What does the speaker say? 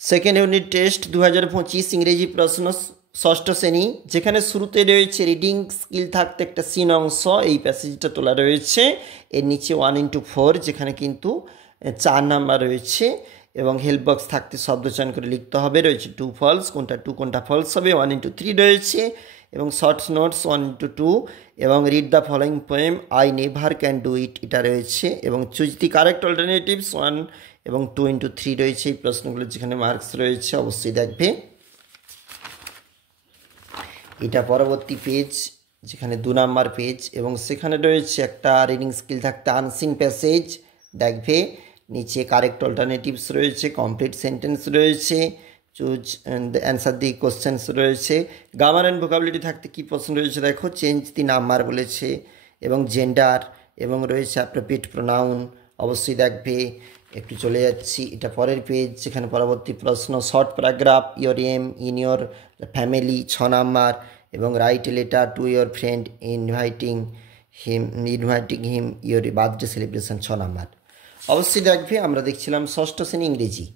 Second unit test 2025 ইংরেজি প্রশ্ন ষষ্ঠ শ্রেণী, যেখানে শুরুতে রয়েছে রিডিং স্কিল থাকতে একটা সিন অংশ, এই প্যাসেজটা তোলা রয়েছে। এর নিচে 1/4 যেখানে কিন্তু 4 নাম্বার রয়েছে এবং হেল্প বক্স থাকতে শব্দ চয়ন করে লিখতে হবে। রয়েছে টু ফলস, কোনটা টু কোনটা ফলস হবে। 1/3 রয়েছে এবং শর্ট নোটস 1/2 এবং read the following poem I never can do it, এটা রয়েছে এবং চুজ দি কারেক্ট অল্টারনেটিভস 1 এবং 2/3 রয়েছে। এই প্রশ্নগুলো যেখানে মার্কস রয়েছে অবশ্যই দেখবে। এটা পরবর্তী পেজ, যেখানে 2 নাম্বার পেজ এবং সেখানে রয়েছে একটা রিডিং স্কিল থাকতে আনসিন প্যাসেজ দেখবে। নিচে কারেক্ট অল্টারনেটিভস রয়েছে, কমপ্লিট সেন্টেন্স রয়েছে, চুজ অ্যান্সার দি কোশ্চেন্স রয়েছে। গ্রামার অ্যান্ড ভোকাবুলারি থাকতে কী প্রশ্ন রয়েছে দেখো, চেঞ্জ দি নাম্বার বলেছে এবং জেন্ডার এবং রয়েছে অ্যাপ্রোপ্রিয়েট প্রোনাউন, অবশ্যই দেখবে। একটু চলে যাচ্ছি, এটা পরের পেজ, যেখানে পরবর্তী প্রশ্ন short paragraph your aim in your family 6 number এবং write letter to your friend inviting him your birthday celebration 6 number, অবশ্যই দেখবে। আমরা দেখছিলাম ষষ্ঠ শ্রেণী ইংরেজি।